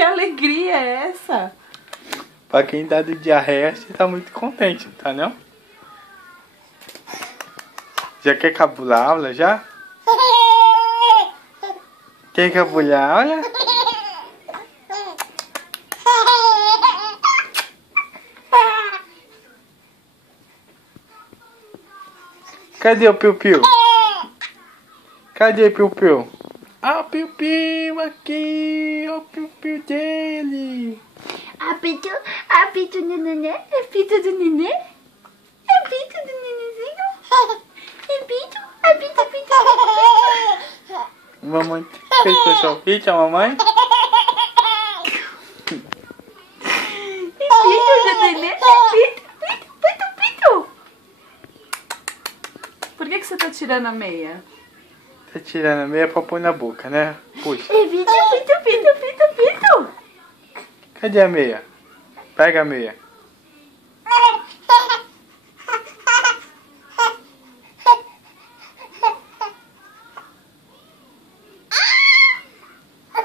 Que alegria é essa? Pra quem tá do diarreia, você tá muito contente, tá não? Já quer cabular a aula já? Quer cabular a aula? Cadê o Piu-Piu? Cadê o Piu-Piu? Ah, o Piu-Piu aqui! Olha o Piu-Piu dele! Apito do nenê? Apito do nenê? Apito do nenenzinho? Apito. Mamãe fez com o seu filho, a mamãe? Apito do nenê? Apito. Por que você tá tirando a meia? Tá tirando a meia pra pôr na boca, né? Puxa. Apito. Cadê a meia? Pega a meia.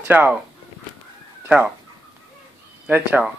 Tchau. Tchau. É tchau.